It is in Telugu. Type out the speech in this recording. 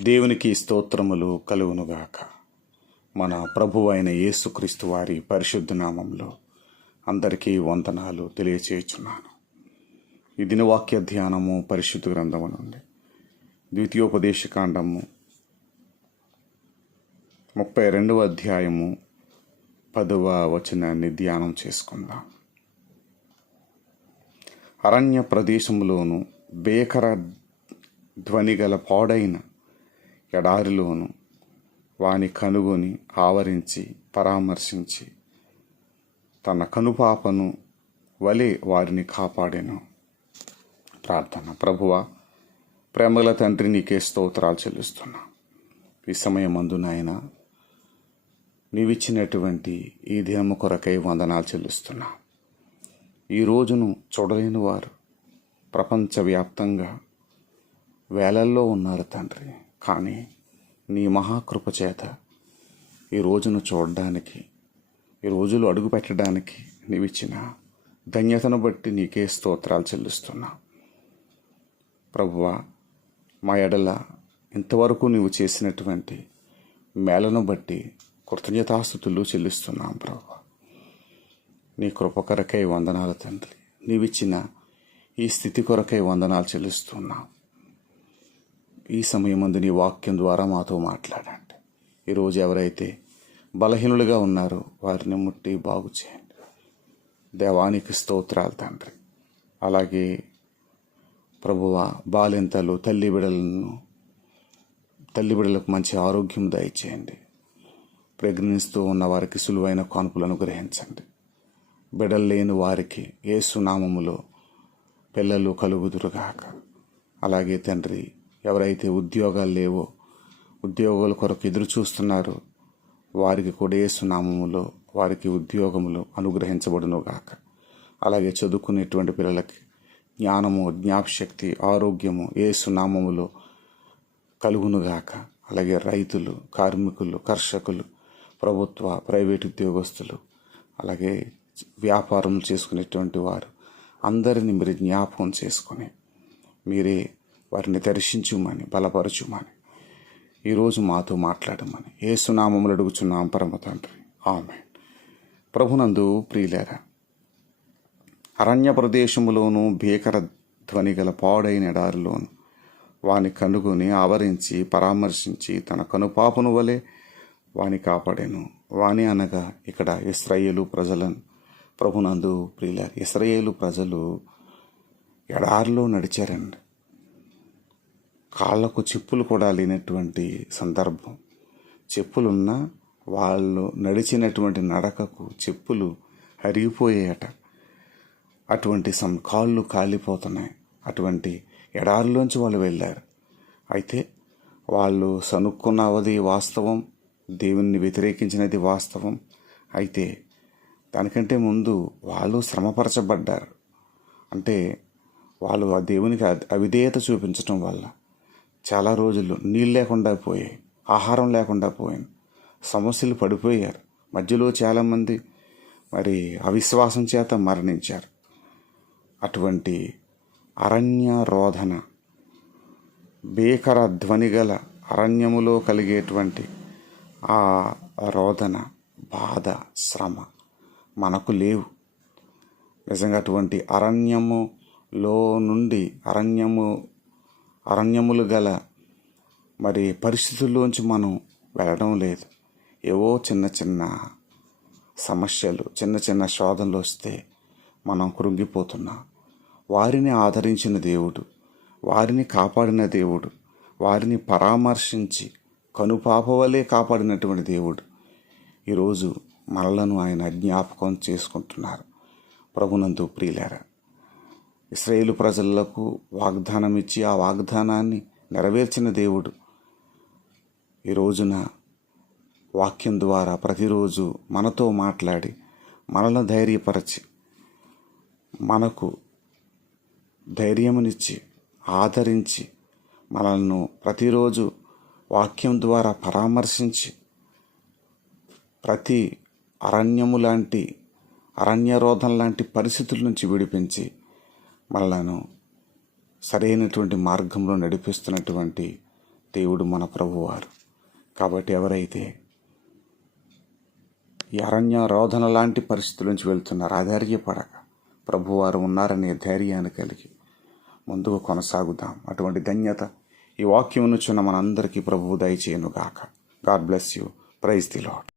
దేవునికి స్తోత్రములు కలుగునుగాక. మన ప్రభు అయిన యేసుక్రీస్తు వారి పరిశుద్ధ నామంలో అందరికీ వందనాలు తెలియచేయుచున్నాను. ఈ దినవాక్య ధ్యానము పరిశుద్ధ గ్రంథము నుండి ద్వితీయోపదేశకాండము ముప్పై రెండవ అధ్యాయము పదవ వచనాన్ని ధ్యానం చేసుకుందాం. అరణ్య ప్రదేశంలోను బేకర ధ్వనిగల పాడైన ఎడారిలోను వాని కనుగొని ఆవరించి పరామర్శించి తన కనుపాపను వలె వారిని కాపాడెను. ప్రార్థన. ప్రభువ ప్రేమల తండ్రి నీకే స్తోత్రాలు చెల్లిస్తున్నా. ఈ సమయమందు నాయన నీవిచ్చినటువంటి ఈ దినము కొరకై వందనాలు చెల్లిస్తున్నా. ఈ రోజును చూడలేని వారు ప్రపంచవ్యాప్తంగా వేలల్లో ఉన్నారు తండ్రి. కానీ నీ మహాకృప చేత ఈ రోజును చూడడానికి ఈ రోజులు అడుగు పెట్టడానికి నీవిచ్చిన ధన్యతను బట్టి నీకే స్తోత్రాలు చెల్లిస్తున్నా. ప్రభువా మా ఎడల ఇంతవరకు నీవు చేసినటువంటి మేళను బట్టి కృతజ్ఞతాస్థుతులు చెల్లిస్తున్నాం ప్రభు నీ కృప కొరకై వందనాలు తండ్రి. నీవిచ్చిన ఈ స్థితి కొరకై వందనాలు చెల్లిస్తున్నాం. ఈ సమయమందు నీ వాక్యం ద్వారా మాతో మాట్లాడండి. ఈరోజు ఎవరైతే బలహీనులుగా ఉన్నారో వారిని ముట్టి బాగు చేయండి. దేవానికి స్తోత్రాలు తండ్రి. అలాగే ప్రభువ బాలింతలు తల్లి బిడలను తల్లి బిడలకు మంచి ఆరోగ్యం దయచేయండి. ప్రెగ్నెన్స్తో ఉన్న వారికి సులువైన కానుపులను గ్రహించండి బిడలు లేని వారికి ఏసునామములో పిల్లలు కలుగుదురుగాక. అలాగే తండ్రి ఎవరైతే ఉద్యోగాలు లేవో ఉద్యోగాల కొరకు ఎదురు చూస్తున్నారో వారికి కూడా ఏసునామములో వారికి ఉద్యోగములు అనుగ్రహించబడును గాక. అలాగే చదువుకునేటువంటి పిల్లలకి జ్ఞానము జ్ఞాపశక్తి ఆరోగ్యము ఏ సునామములో కలుగునుగాక అలాగే రైతులు కార్మికులు కర్షకులు ప్రభుత్వ ప్రైవేట్ ఉద్యోగస్తులు అలాగే వ్యాపారం చేసుకునేటువంటి వారు అందరిని మీరు జ్ఞాపకం చేసుకొని మీరే వారిని దర్శించుమని బలపరచుమని ఈరోజు మాతో మాట్లాడమని. ఏసునామములు అడుగుచున్నాం పరమ తండ్రి. ఆమె ప్రభునందు ప్రియులేరా అరణ్య ప్రదేశములోను భీకర ధ్వని గల పాడైన ఎడారిలోను వాని కనుగొని ఆవరించి పరామర్శించి తన కనుపాపును వలె వాని కాపాడాను. వాని అనగా ఇక్కడ ఇస్రాయేలు ప్రజలను. ప్రభునందు ప్రియులారు ఇస్రాయేలు ప్రజలు ఎడారిలో నడిచారండి. కాళ్ళకు చెప్పులు కూడా లేనటువంటి సందర్భం. చెప్పులున్నా వాళ్ళు నడిచినటువంటి నడకకు చెప్పులు అరిగిపోయాయట. అటువంటి సం కాళ్ళు కాలిపోతున్నాయి. అటువంటి ఎడారిలోంచి వాళ్ళు వెళ్ళారు. అయితే వాళ్ళు సనుక్కున్నవది వాస్తవం దేవుణ్ణి వ్యతిరేకించినది వాస్తవం. అయితే దానికంటే ముందు వాళ్ళు శ్రమపరచబడ్డారు. అంటే వాళ్ళు ఆ దేవునికి అవిధేయత చూపించటం వల్ల. చాలా రోజులు నీళ్ళు లేకుండా పోయాయి ఆహారం లేకుండా పోయింది సమస్యలు పడిపోయారు. మధ్యలో చాలామంది మరి అవిశ్వాసం చేత మరణించారు. అటువంటి అరణ్య రోధన భీకర ధ్వని గల అరణ్యములో కలిగేటువంటి ఆ రోదన బాధ శ్రమ మనకు లేవు. నిజంగా అటువంటి అరణ్యములో నుండి అరణ్యము అరణ్యములు గల మరి పరిస్థితుల్లోంచి మనం వెళ్ళడం లేదు. ఏవో చిన్న చిన్న సమస్యలు చిన్న చిన్న శోధనలు వస్తే మనం కృంగిపోతున్నాం. వారిని ఆదరించిన దేవుడు వారిని కాపాడిన దేవుడు వారిని పరామర్శించి కనుపాపవలే కాపాడినటువంటి దేవుడు ఈరోజు మనలను ఆయన జ్ఞాపకం చేసుకుంటున్నారు. ప్రభునందు ప్రియులారా ఇస్రాయేలు ప్రజలకు వాగ్దానం ఇచ్చి ఆ వాగ్దానాన్ని నెరవేర్చిన దేవుడు. ఈ రోజున వాక్యం ద్వారా ప్రతిరోజు మనతో మాట్లాడి మనల్ని ధైర్యపరచి మనకు ధైర్యమునిచ్చి ఆదరించి మనల్ని ప్రతిరోజు వాక్యం ద్వారా పరామర్శించి ప్రతి అరణ్యము లాంటి అరణ్యరోధం లాంటి పరిస్థితుల నుంచి విడిపించి మనలను సరైనటువంటి మార్గంలో నడిపిస్తున్నటువంటి దేవుడు మన ప్రభువారు. కాబట్టి ఎవరైతే ఈ అరణ్య రోధన లాంటి పరిస్థితుల నుంచి వెళ్తున్నారు ఆధార్యపడక ప్రభువారు ఉన్నారనే ధైర్యాన్ని కలిగి ముందుకు కొనసాగుదాం. అటువంటి ధన్యత ఈ వాక్యం నుంచున్న మనందరికీ ప్రభువు దయచేయను గాక God bless you. Praise the lord